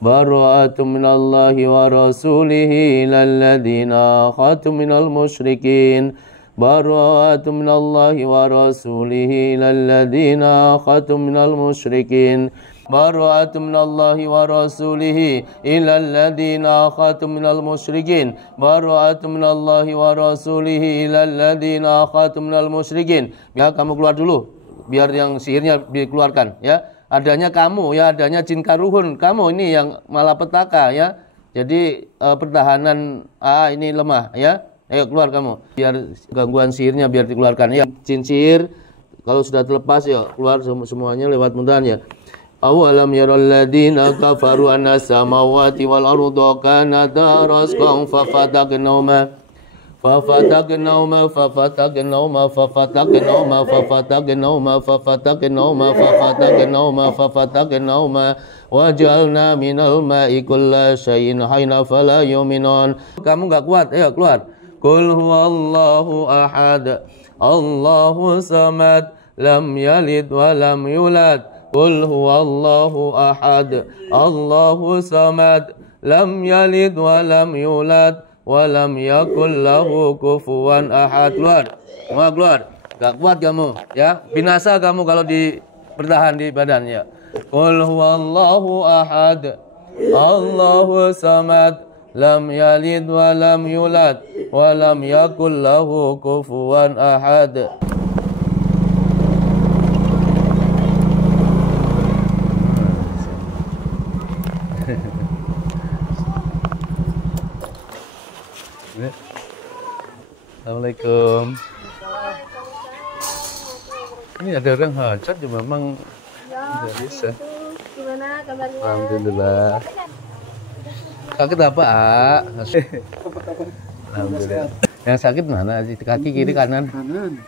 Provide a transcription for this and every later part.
براءة من الله ورسوله إلى الذين عاهدتم من المشركين براءة من الله ورسوله إلى الذين عاهدتم من المشركين براءة من الله ورسوله إلى الذين عاهدتم من المشركين براءة من الله ورسوله إلى الذين عاهدتم من المشركين. Ya, kamu keluar dulu biar yang sihirnya dikeluarkan ya. Adanya kamu ya, adanya jin karuhun, kamu ini yang malapetaka ya. Jadi pertahanan ini lemah ya. Ayo keluar kamu biar gangguan sihirnya biar dikeluarkan ya. Jin sihir kalau sudah terlepas ya keluar semuanya lewat mudahan ya. Awalam yaral ladina kafaru anna samawati wal arda kanata rasqan fafataqnahuma ففتقناهما ففتقناهما ففتقناهما ففتقناهما ففتقناهما ففتقناهما ففتقناهما وجعلنا من الماء كل شيء حي فلا يؤمنون. Kamu nggak kuat, ayo keluar. Qul huwallahu ahad, Allahu samad, lam yalid wa lam yulad. Qul huwallahu ahad, Allahu samad, lam yalid wa lam yulad. Walam yakul lahu kufuwan ahad. Keluar, semua keluar. Gak kuat kamu, ya. Binasa kamu kalau bertahan di badan ya. Qul huwallahu ahad, Allahu samad, lam yalid wa lam yulad, walam yakul lahu kufuwan ahad. Assalamualaikum. Ini ada orang hajat ya memang tidak bisa. Gimana kabarnya? Alhamdulillah. Sakit apa, Alhamdulillah. Yang sakit mana? Kaki kiri kanan? Kanan.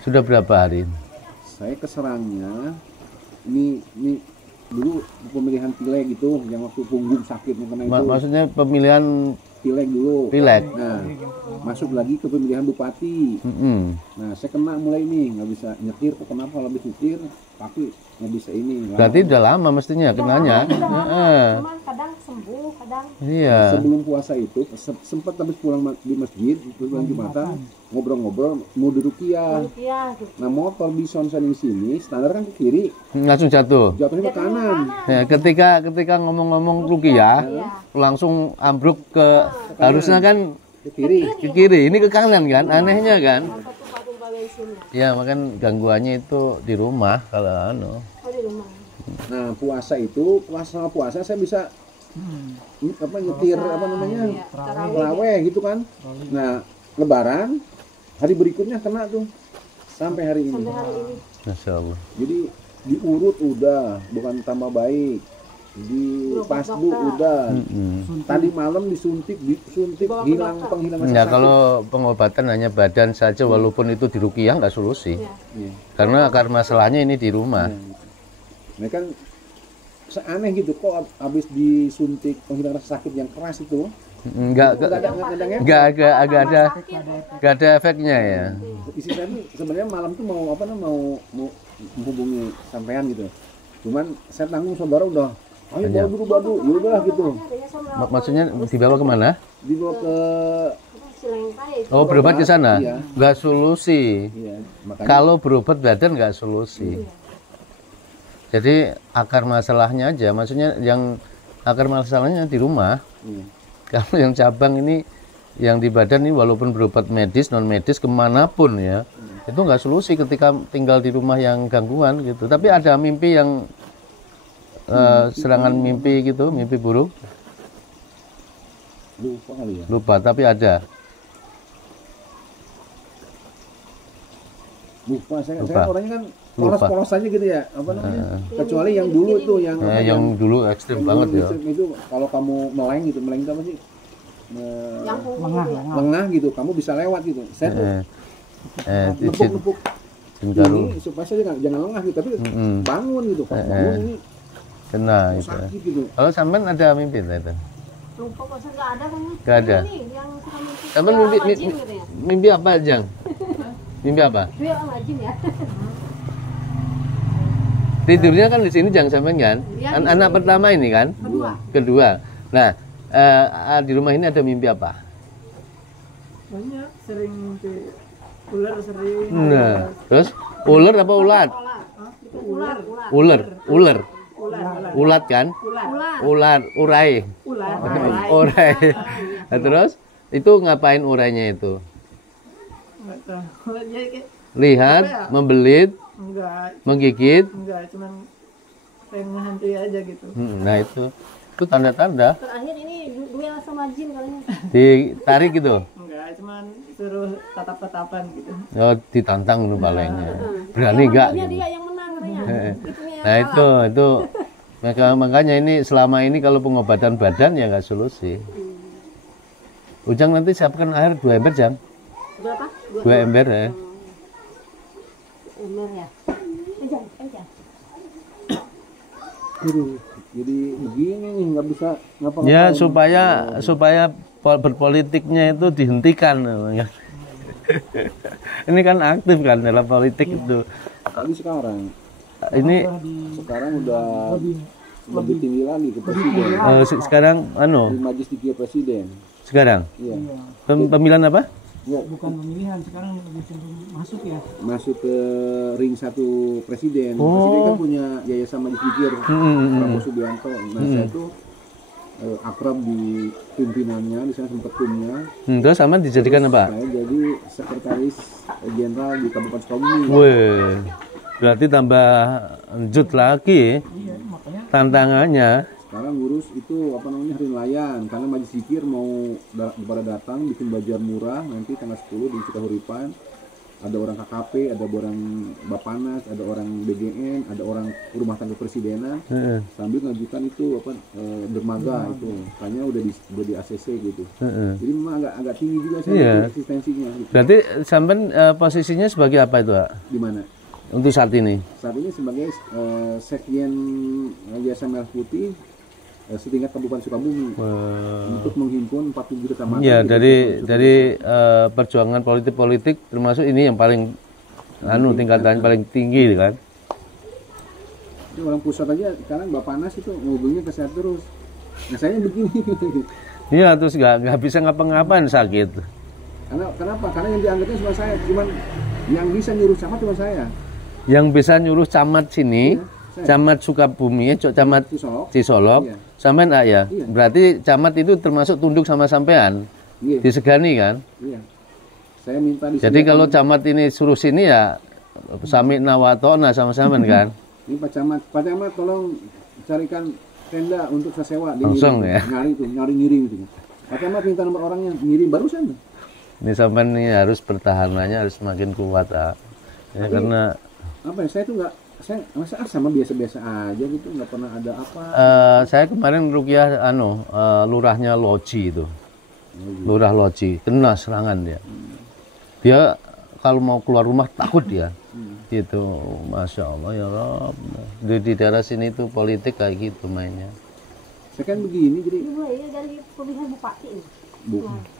Sudah berapa hari? Saya keserangnya ini dulu pemilihan pileg gitu yang waktu punggung sakit karena itu. Maksudnya pemilihan pileg dulu. Pileg. Nah, masuk lagi ke pemilihan bupati. Nah, saya kena mulai ini nggak bisa nyetir. Kok kenapa habis nyetir kaki nggak bisa ini? Berarti udah lama mestinya kenanya. Cuman kadang sembuh, kadang. Iya. Sebelum puasa itu sempat habis pulang di masjid, pulang Jumatan, ngobrol-ngobrol mau diruqyah. Gitu. Nah, motor di di sini standar kan ke kiri. Langsung jatuh. Jatuhnya ke kanan. Ya, ketika ngomong-ngomong ruqyah langsung ambruk ke harusnya kan Ke kiri. ke kiri, ini ke kanan kan, anehnya kan. Satu patung pakai sini. Ya makan gangguannya itu di rumah kalau Oh, di rumah. Nah, puasa saya bisa nyetir terawih gitu kan. Nah, lebaran hari berikutnya kena tuh sampai hari ini. Masya Allah. Jadi diurut udah, bukan tambah baik. Di pasdu udah. Tadi malam disuntik hilang penghilang rasa Ya sakit. kalau pengobatan hanya badan saja walaupun itu di ruqyah nggak solusi. Iya. Karena akar masalahnya ini di rumah. Nah kan seaneh gitu kok habis disuntik penghilang rasa sakit yang keras itu Nggak ada efeknya ya. isi saya tuh sebenarnya malam tuh mau menghubungi sampean gitu. Cuman saya tanggung saudara udah ayo bawa dulu ya udah gitu. Maksudnya dibawa kemana? Dibawa ke Berobat ke sana? Iya. Nggak solusi. Iya, makanya Kalau berobat badan nggak solusi. Jadi akar masalahnya aja, maksudnya yang akar masalahnya di rumah. Kalau yang cabang ini, yang di badan ini walaupun berobat medis, non medis kemanapun ya, itu nggak solusi ketika tinggal di rumah yang gangguan gitu. Tapi ada mimpi yang serangan mimpi gitu, mimpi buruk. lupa kali ya. Lupa, tapi ada. Lupa saya Lupa. orangnya kan Lupa. polos-polos aja gitu ya, apa namanya? Kecuali yang dulu tuh Yang dulu ekstrim banget ya. Itu kalau kamu meleng itu apa sih? Lengah gitu, kamu bisa lewat gitu. Saya tuh nepuk-nepuk ini supaya saya jangan lengah gitu, tapi bangun gitu. Pas bangun ini kena gitu. sakit gitu. Kalau sampean ada mimpi itu? Lupa kok saya nggak ada kan? Nggak ada. Ini yang suka mimpi. Sampean mimpi apa, Jang? Mimpi apa? Dia orang rajin ya. Tidurnya kan di sini jangan sampean kan? Iya, di Anak sini. pertama ini kan? Kedua. Nah, di rumah ini ada mimpi apa? Banyak, sering mimpi ular sering. Nah, terus ular apa ulat? Ular. Ular. Ulat kan? Ular, urai. Urai. Nah, terus itu ngapain urainya itu? Nggak tahu. Jadi kayak Lihat, Apa ya? membelit, enggak, menggigit. cuman pengen ngehantui aja gitu. Nah itu tanda-tanda Terakhir ini duel sama jin katanya. ditarik gitu. Enggak, cuman suruh tatap-tatapan gitu. Oh, ditantang itu palingnya. Berani enggak? Yang Gitu. dia yang menang katanya. Itunya yang Nah kalah. itu makanya ini selama ini kalau pengobatan badan ya nggak solusi. Ujang nanti siapkan air 2 ember jam, Berapa? 2 ember ya. Umur ya. Aja. Aduh, jadi begini nih nggak bisa ngapa-ngapain. Ya supaya berpolitiknya itu dihentikan. Ini kan aktif kan dalam politik itu. Tapi sekarang Ini udah lebih tinggi lagi ke presiden. sekarang Di majelis tinggi presiden. sekarang Iya. pemilihan apa? Ya, Bukan pemilihan, sekarang lebih cenderung masuk ya. masuk ke ring 1 presiden. Oh. Presiden kan punya yayasan majelis tinggi Prabowo Subianto. Nah, saya tuh akrab di pimpinannya, di sana sempat timnya. Terus sama dijadikan apa? Saya jadi sekretaris jenderal di Kabupaten Sukabumi. Wih, berarti tambah lanjut lagi Iya, makanya tantangannya. Sekarang ngurus itu apa namanya hari nelayan, karena majelis zikir mau pada datang bikin bajar murah nanti tanggal 10 di Cikahuripan. Ada orang KKP, ada orang Bapanas, ada orang BGN, ada orang rumah tangga presidenan, sambil ngajukan itu apa dermaga itu, kayaknya udah di ACC gitu. Jadi memang agak tinggi juga saya Iya. eksistensinya. Gitu. Berarti sampean posisinya sebagai apa itu, Pak? Di mana? Untuk saat ini? Saat ini sebagai Sekjen Yayasan Merah Putih setingkat Kabupaten Sukabumi untuk menghimpun 47 kecamatan. Ya, di dari perjuangan politik termasuk ini yang paling tingkatan paling tinggi kan. Jadi orang pusat aja sekarang Bapanas itu ngubungnya ke saya terus. Nah saya begini. Iya, terus nggak bisa ngapa-ngapain, sakit. Kenapa? Karena yang dianggapnya cuma saya, cuman yang bisa nyuruh camat cuma saya. Yang bisa nyuruh camat sini, camat Sukabumi, camat Cisolok, Iya. sampean ya. Iya. Berarti camat itu termasuk tunduk sama sampean, Iya. disegani kan? Iya. Saya minta di Jadi kalau camat ini suruh sini ya sami nawatona sama sampean kan? ini Pak Camat tolong carikan tenda untuk saya sewa. Dia Langsung ngirim, ya? nyari ngirim gitu. Pak Camat minta nomor orangnya, ngirim barusan. Ini sampean ini harus pertahanannya harus semakin kuat ya, karena Apa ya, saya tuh nggak, saya masa sama biasa-biasa aja gitu, nggak pernah ada apa. saya kemarin rukyah lurahnya Loji itu. Lurah Loji kena serangan dia. Dia kalau mau keluar rumah takut dia. Gitu, Masya Allah ya Rob. Di daerah sini tuh politik kayak gitu mainnya. Saya kan begini, jadi Mulai ya dari pemilihan bupati ini.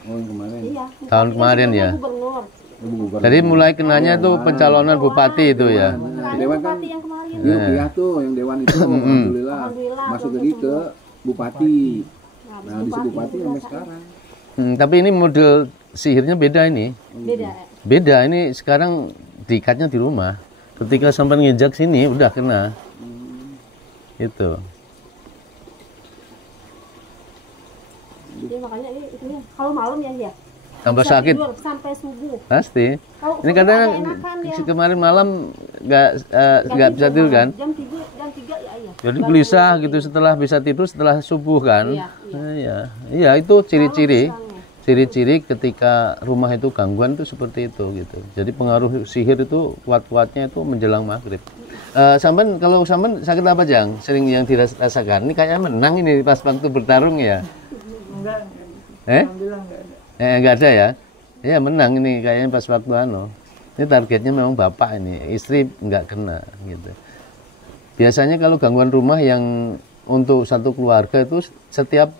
yang kemarin. Iya. Tahun kemarin ya. Gubernur. Jadi mulai kenanya tuh pencalonan bupati itu ya. Dewan kan, Bupati yang kemarin. iya tuh, yang dewan itu, alhamdulillah, masuk lagi ke bupati. Nah, di bupati sampai sekarang. Tapi ini model sihirnya beda ini. Beda. Beda ini sekarang diikatnya di rumah. Ketika sampai nginjak sini udah kena. Itu. Jadi makanya ini kalau malam ya. Tambah Bisa sakit. tidur sampai subuh. Pasti. Kalau Ini subuh katanya agak enakan ya. kemarin malam nggak bisa tidur kan? Jam 3 ya iya. Jadi gelisah gitu setelah bisa tidur setelah subuh kan? Iya, Iya itu ciri-ciri. Siangnya. Ciri-ciri ketika rumah itu gangguan itu seperti itu gitu. Jadi pengaruh sihir itu kuat-kuatnya itu menjelang maghrib. Sampean kalau sampean sakit apa Jang? Sering yang dirasakan? Ini kayaknya menang ini pas waktu bertarung ya? enggak. Alhamdulillah enggak ada. Enggak ada ya? Iya menang ini kayaknya pas waktu Ini targetnya memang bapak ini, istri enggak kena gitu. Biasanya kalau gangguan rumah yang untuk satu keluarga itu setiap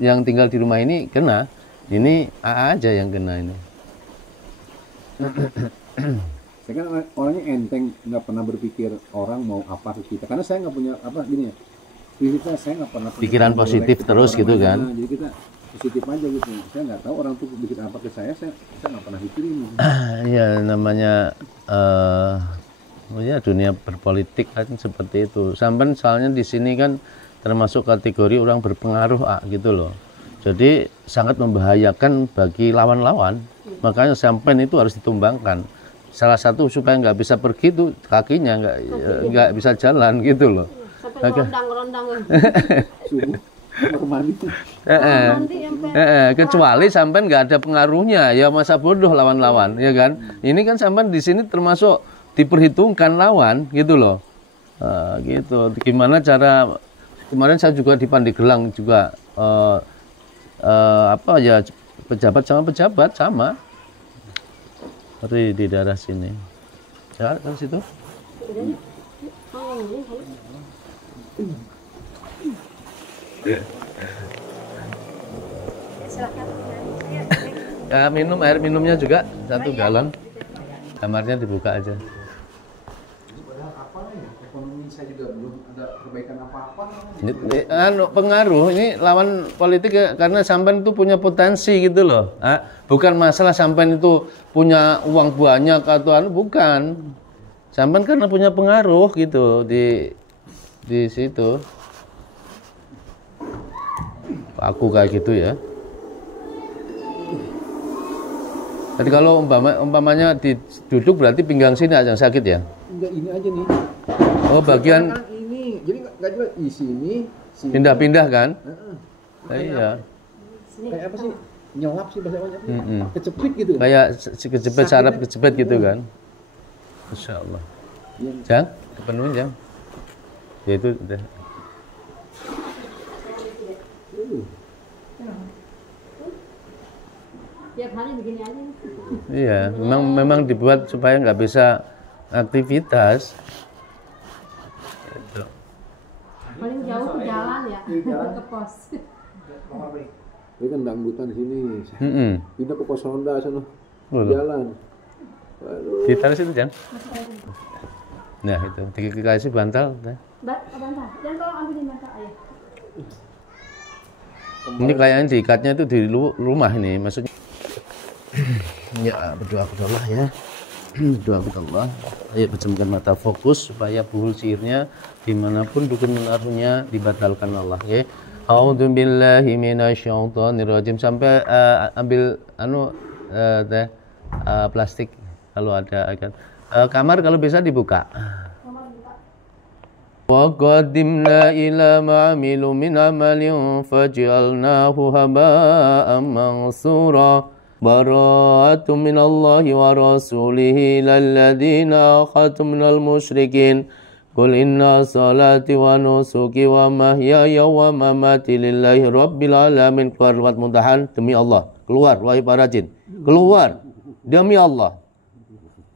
yang tinggal di rumah ini kena. Ini AA aja yang kena ini. Saya kan orangnya enteng, nggak pernah berpikir orang mau apa ke kita. Karena saya nggak punya apa gini ya. Prinsipnya saya nggak pernah Pikiran positif terus gitu kan. Jadi kita positif aja gitu. Saya nggak tahu orang tuh bikin apa ke saya nggak pernah pikirin. Ya namanya ya dunia berpolitik kan seperti itu. Sampai soalnya di sini kan termasuk kategori orang berpengaruh gitu loh. Jadi sangat membahayakan bagi lawan-lawan. Makanya sampai itu harus ditumbangkan. Salah satu supaya nggak bisa pergi tuh kakinya nggak bisa jalan gitu loh. Sampai rondang-rondang. Kecuali sampai nggak ada pengaruhnya ya masa bodoh lawan-lawan ya kan. Ini kan sampai di sini termasuk diperhitungkan lawan gitu loh. Gitu. Gimana cara kemarin saya juga di Pandeglang juga apa ya pejabat sama seperti di daerah sini. Ya, kan situ. Ya, minum air minumnya juga 1 galon. Kamarnya dibuka aja. Ekonomi saya juga belum ada perbaikan apa-apa. Pengaruh ini lawan politik ya, karena sampean itu punya potensi gitu loh. Bukan masalah sampean itu punya uang banyak atau bukan. Sampean karena punya pengaruh gitu di situ. Aku kayak gitu ya. Jadi kalau umpamanya duduk berarti pinggang sini aja sakit ya? Enggak, ini aja nih. Oh, bagian ini. Jadi enggak jelas di sini. pindah-pindah kan? Iya. Kayak apa sih? Nyelap sih bahasa Jawa. Kecepit gitu. Kayak kecepet saraf kecepet gitu kan? Masya Allah. Jang, kepenuhin Jang. Ya itu udah. Tiap hari begini aja. Iya, memang dibuat supaya nggak bisa aktivitas. Gitu. Paling jauh ke jalan ya, ke pos. Ini kan dangdutan sini. Pindah ke pos ronda sana. Jalan. Ditaruh situ Jang. Nah itu, dikasih bantal. Mbak, bantal. Jangan tolong ambilin bantal ayah. Ini kayaknya diikatnya itu di rumah ini, maksudnya. Ya berdoa kepada Allah ya. Berdoa kepada Allah. Ayo pejamkan mata fokus supaya buhul sihirnya dimanapun dukun menaruhnya dibatalkan Allah ya. A'udzu billahi minasyaitonir rajim. Sampai ambil plastik kalau ada akan. Kamar kalau bisa dibuka. Wa qaddimna ila ma'amilu min amalin faj'alnahu haba'an mansura. Bara'atun minallahi wa rasulihi lalladzina khatum minal musyrikin. Qul inna salati wa nusuki wa mahyaya wa mamati lillahi rabbil alamin. Keluar lewat muntahan demi Allah. Keluar wahai para jin. Keluar demi Allah.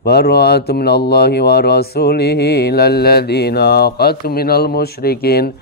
Bara'atun minallahi wa rasulihi lalladzina khatum minal musyrikin.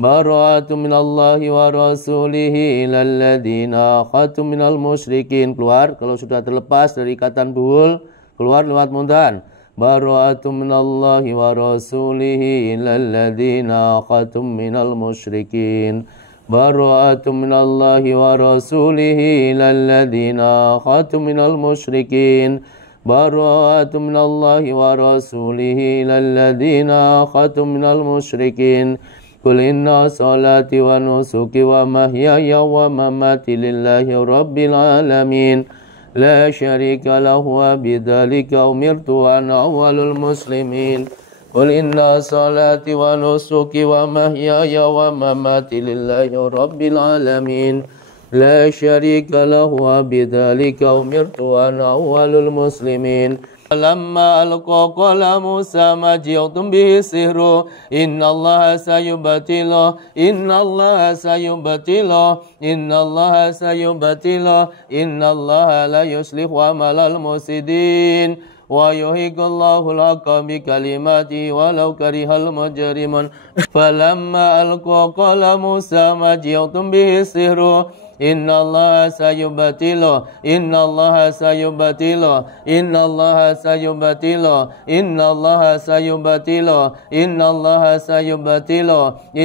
Bara'atun minallahi wa rasulihi lalladzina khatum minal musyrikin. Keluar kalau sudah terlepas dari ikatan buhul, keluar lewat muntahan. Bara'atun minallahi wa rasulihi lalladzina khatum minal musyrikin. Bara'atun minallahi wa rasulihi lalladzina khatum minal musyrikin. Bara'atun minallahi wa rasulihi lalladzina khatum minal musyrikin. Qul inna salati wa nusuki wa mahyaya wa mamati lillahi rabbil alamin. La syarika lahu wa bidzalika umirtu wa ana awwalul muslimin. Qul inna salati wa nusuki wa mahyaya wa mamati lillahi rabbil alamin. La syarika lahu wa bidzalika umirtu wa ana awwalul muslimin. Lamma alqa qala Musa ma ji'tum bihi sihru innallaha sayubatilu innallaha sayubatilu innallaha sayubatilu innallaha la yuslihu amalal musidin ويحق الله الحق بكلماته ولو كره المجرمون فلما ألقوا قال موسى ما جئتم به السحر إن الله سيبطل إن الله سيبطل إن الله سيبطل إن الله سيبطل إن الله سيبطل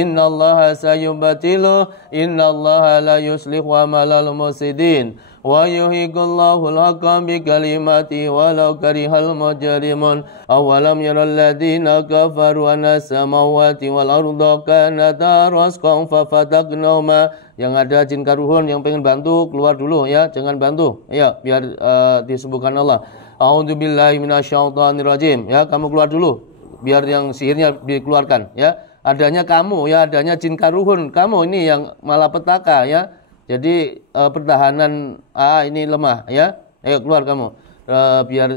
إن الله سيبطل إن الله لا يصلح عمل المفسدين ويحق الله الحق بكلماته ولو كره المجرمون أولم ير الذين كفروا أن السماوات والأرض كانتا رتقا ففتقناهما. Yang ada jin karuhun yang pengen bantu keluar dulu ya, jangan bantu ya, biar disembuhkan Allah. A'udzubillahi minasyaitonirrajim ya, kamu keluar dulu biar yang sihirnya dikeluarkan ya. Adanya kamu ya, adanya jin karuhun, kamu ini yang malapetaka ya. Jadi pertahanan ini lemah ya. Ayo keluar kamu. Biar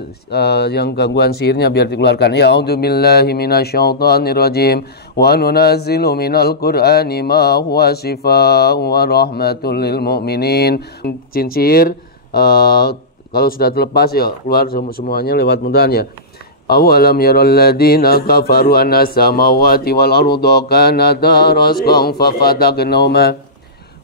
yang gangguan sihirnya biar dikeluarkan. Ya a'udzubillahi minasyaitonirrajim. Wa nunazzilu minal Qur'ani ma huwa shifaa'un wa rahmatul lil mu'minin. Jin sihir kalau sudah terlepas ya keluar semuanya lewat mudahan ya. Awalam yaral ladzina kafaru anna samawati wal arda kanata rasqan fafataqnahuma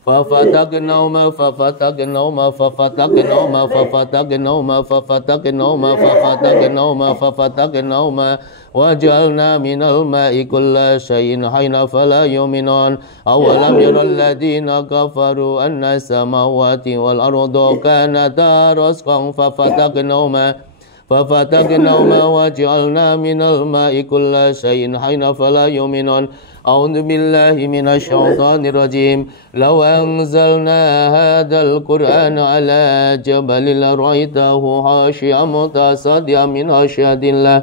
ففتقناهما ففتقناهما ففتقناهما ففتقناهما ففتقناهما ففتقناهما ففتقناهما وجعلنا من الماء كل شيء حي فلا يؤمنون أولم ير الذين كفروا أن السماوات والأرض كانتا رتقا ففتقناهما وجعلنا من الماء كل شيء حي فلا يؤمنون أعوذ بالله من الشيطان الرجيم لو أنزلنا هذا القرآن على جبل لرأيته خاشعا متصدعا من خشية الله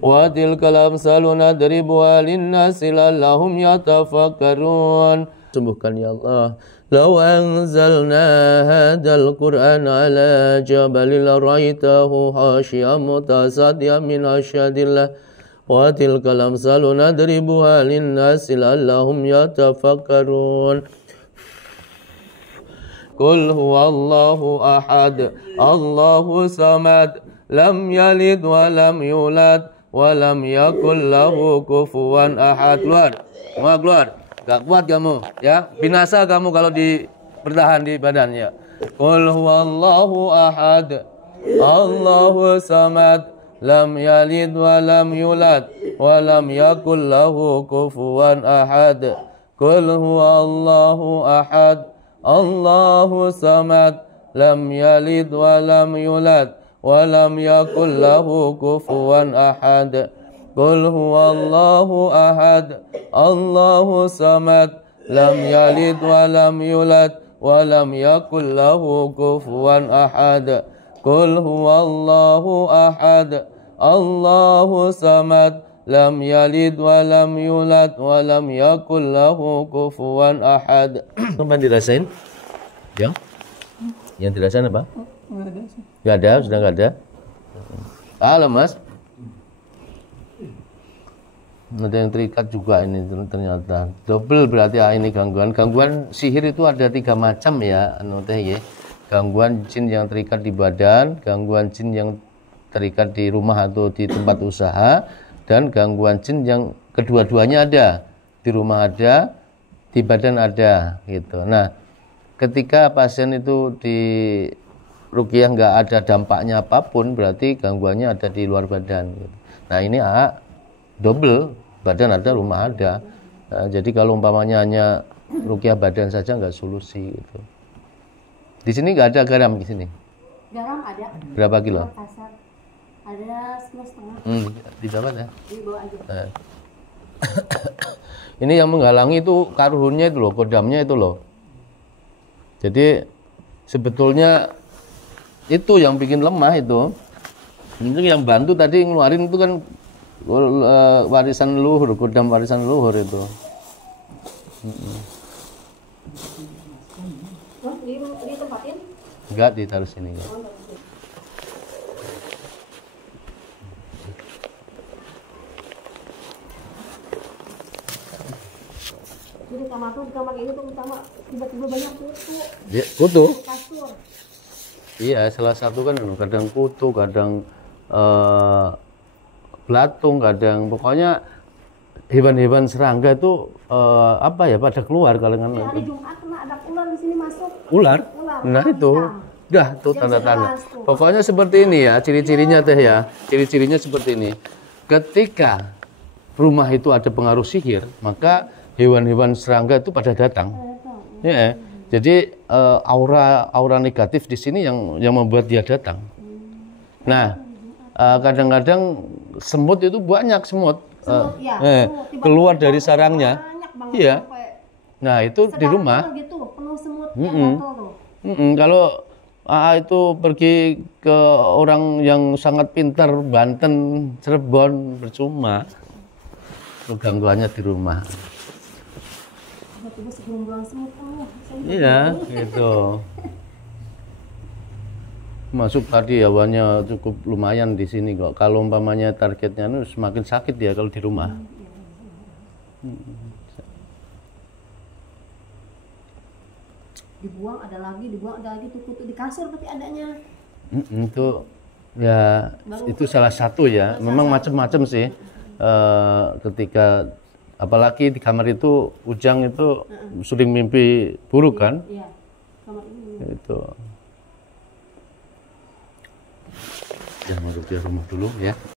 وتلك الأمثال نضربها للناس لعلهم يتفكرون. Sembuhkan ya Allah. لو أنزلنا هذا القرآن على جبل لرأيته خاشعا متصدعا من خشية الله وتلك الأمثال نضربها للناس لعلهم يتفكرون. قل هو الله أحد الله الصمد لم يلد ولم يولد ولم يكن له كفوا أحد. Keluar, gak kuat kamu ya, binasa kamu kalau bertahan di badan ya. Qul huwallahu ahad Allahu samad lam yalid wa lam yulad wa lam yakul lahu kufuwan ahad. Qul huwallahu ahad Allahu samad lam yalid wa lam yulad wa lam yakul lahu kufuwan ahad. Qul huwallahu ahad Allahu samad lam yalid wa lam yulad wa lam yakul lahu kufuwan ahad. Qul huwallahu ahad Allahu samad lam yalid wa lam yulad wa lam yakul lahu kufuwan ahad. Sampai dirasain? Yang dirasain apa? Enggak ada, sudah enggak ada. Mas. Ada yang terikat juga ini ternyata. Double berarti ini gangguan. Gangguan sihir itu ada 3 macam ya, ya. Gangguan jin yang terikat di badan, gangguan jin yang terikat di rumah atau di tempat usaha, dan gangguan jin yang kedua-duanya ada. Di rumah ada, di badan ada gitu. Nah, ketika pasien itu di ruqyah nggak ada dampaknya apapun, berarti gangguannya ada di luar badan gitu. Nah, ini double, badan ada, rumah ada. Nah, jadi kalau umpamanya hanya ruqyah badan saja nggak solusi gitu. Di sini nggak ada garam di sini. Garam ada. Berapa kilo? Kasar. Ada 1,5. Di bawah ya. Di bawah aja. Ini yang menghalangi itu karuhunnya itu loh, kodamnya itu loh. Jadi sebetulnya itu yang bikin lemah itu. Itu yang bantu tadi ngeluarin itu kan warisan leluhur, kodam warisan leluhur itu. Ditempatin? Enggak, ditaruh sini. Ya. Jadi di kamar ini tuh pertama tiba-tiba banyak kutu. Kutu? Kasur. Iya, salah satu kan kadang kutu, kadang belatung, kadang pokoknya hewan-hewan serangga itu apa ya, pada keluar kalau Ya, hari Jumat kena ada ular di sini masuk. ular. Ular. Nah itu, dah tuh Jam tanda-tanda. 11 tuh. Pokoknya seperti ini ya, ciri-cirinya teh ya. Ciri-cirinya seperti ini. Ketika rumah itu ada pengaruh sihir, maka hewan-hewan serangga itu pada datang. Ya, jadi aura negatif di sini yang membuat dia datang. Nah, kadang-kadang semut itu banyak semut. Semut, ya. Semut, Keluar dari sarangnya. Banyak banget. Iya. Sampai Nah, itu di rumah. gitu, penuh semut yang gatal tuh. Kalau itu pergi ke orang yang sangat pintar, Banten, Cirebon, percuma. Itu gangguannya di rumah. Tiba-tiba segerombolan semut penuh. Iya, gitu. Masuk tadi hawanya cukup lumayan di sini kok. Kalau umpamanya targetnya itu semakin sakit ya kalau di rumah. Dibuang ada lagi, tutup di kasur tapi adanya. Itu ya itu salah satu ya. Memang macam-macam sih. Ketika apalagi di kamar itu Ujang itu sering mimpi buruk kan? Iya. Kamar ini. Itu. Ya masuk di rumah dulu ya.